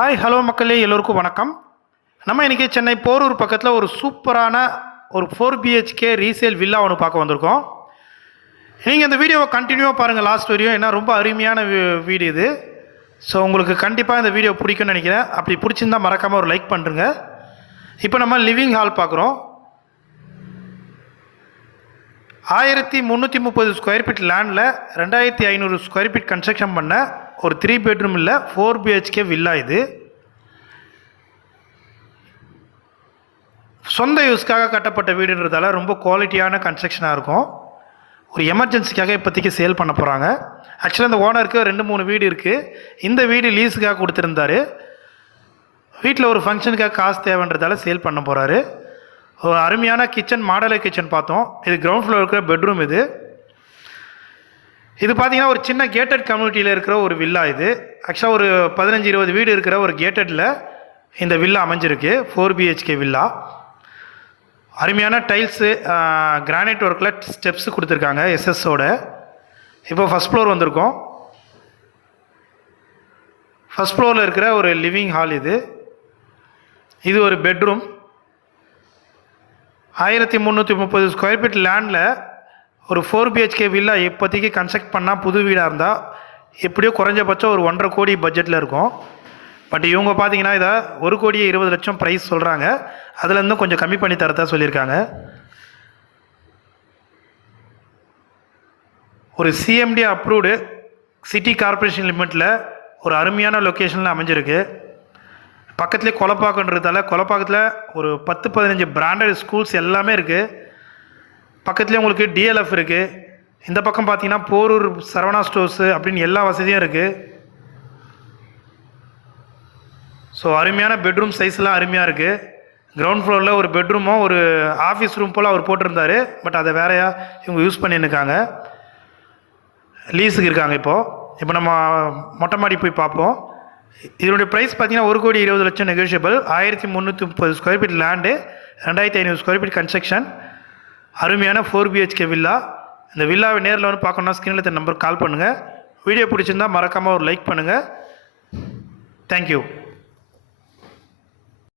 Hi hello மக்களே, எல்லோருக்கும் வணக்கம். நம்ம இன்றைக்கி சென்னை போரூர் பக்கத்தில் ஒரு சூப்பரான ஒரு 4 BHK ரீசேல் வில்லா ஒன்று பார்க்க வந்திருக்கோம். நீங்கள் இந்த வீடியோவை கண்டினியூவாக பாருங்கள் லாஸ்ட் வரையும், ஏன்னா ரொம்ப அருமையான வீடு இது. ஸோ உங்களுக்கு கண்டிப்பாக இந்த வீடியோ பிடிக்கும்னு நினைக்கிறேன். அப்படி பிடிச்சிருந்தால் மறக்காமல் ஒரு லைக் பண்ணுறங்க. இப்போ நம்ம லிவிங் ஹால் பார்க்குறோம். 1330 ஸ்கொயர் ஃபீட் லேண்டில் 2500 ஸ்கொயர் ஃபீட் கன்ஸ்ட்ரக்ஷன் பண்ண ஒரு 3 பெட்ரூம் இல்லை 4 BHK வில்லா இது. சொந்த யூஸ்க்காக கட்டப்பட்ட வீடுன்றதால ரொம்ப குவாலிட்டியான கன்ஸ்ட்ரக்ஷனாக இருக்கும். ஒரு எமர்ஜென்சிக்காக இப்போதைக்கு சேல் பண்ண போகிறாங்க. ஆக்சுவலாக இந்த ஓனருக்கு 2-3 வீடு இருக்குது. இந்த வீடு லீஸுக்காக கொடுத்துருந்தாரு. வீட்டில் ஒரு ஃபங்க்ஷனுக்காக காசு தேவைன்றதால சேல் பண்ண போகிறாரு. ஒரு அருமையான கிச்சன், மாடலர் கிச்சன் பார்த்தோம். இது கிரவுண்ட் ஃப்ளோர் இருக்கிற பெட்ரூம் இது. இது பார்த்தீங்கன்னா ஒரு சின்ன கேட்டட் கம்யூனிட்டியில் இருக்கிற ஒரு வில்லா இது. ஆக்சுவலாக ஒரு 15-20 வீடு இருக்கிற ஒரு கேட்டடில் இந்த வில்லா அமைஞ்சிருக்கு. 4 BHK வில்லா. அருமையான டைல்ஸு, கிரானைட் ஒர்க்கில் ஸ்டெப்ஸு கொடுத்துருக்காங்க எஸ்எஸோட. இப்போ ஃபஸ்ட் ஃப்ளோர் வந்திருக்கோம். ஃபஸ்ட் ஃப்ளோரில் இருக்கிற ஒரு லிவிங் ஹால் இது. இது ஒரு பெட்ரூம். 1330 ஸ்கொயர் ஃபீட் லேண்டில் ஒரு 4 BHK வில்லா இப்போதைக்கு கன்ஸ்ட்ரக்ட் பண்ணால் புது வீடாக இருந்தால் எப்படியோ குறைஞ்சபட்சம் ஒரு 1.5 கோடி பட்ஜெட்டில் இருக்கும். பட் இவங்க பார்த்தீங்கன்னா இதை 1,20,00,000 ப்ரைஸ் சொல்கிறாங்க. அதுலேருந்தும் கொஞ்சம் கம்மி பண்ணி தரதா சொல்லியிருக்காங்க. ஒரு CMD அப்ரூவ்டு சிட்டி கார்பரேஷன் லிமிட்டில் ஒரு அருமையான லொக்கேஷனில் அமைஞ்சிருக்கு. பக்கத்துலேயே கொலப்பாக்கன்றதால கொலப்பாக்கத்தில் ஒரு 10-15 பிராண்டட் ஸ்கூல்ஸ் எல்லாமே இருக்குது. பக்கத்துலேயே உங்களுக்கு DLF இருக்குது. இந்த பக்கம் பார்த்தீங்கன்னா போரூர் சரவணா ஸ்டோர்ஸு அப்படின்னு எல்லா வசதியும் இருக்குது. ஸோ அருமையான பெட்ரூம் சைஸ்லாம் அருமையாக இருக்குது. கிரவுண்ட் ஃப்ளோரில் ஒரு பெட்ரூமும் ஒரு ஆஃபீஸ் ரூம் போல் அவர் போட்டிருந்தார். பட் அதை வேறையா இவங்க யூஸ் பண்ணியிருக்காங்க. லீஸுக்கு இருக்காங்க. இப்போ நம்ம மொட்டை மாடி போய் பார்ப்போம். இதனுடைய ப்ரைஸ் பார்த்தீங்கன்னா 1,20,00,000 negotiable. 1330 square feet land, 2500 square feet construction, அருமையான 4 BHK வில்லா. இந்த வில்லாவை நேரில் வந்து பார்க்கணுன்னா ஸ்க்ரீனில் இந்த நம்பருக்கு கால் பண்ணுங்கள். வீடியோ பிடிச்சிருந்தால் மறக்காமல் ஒரு லைக் பண்ணுங்கள். தேங்க்யூ.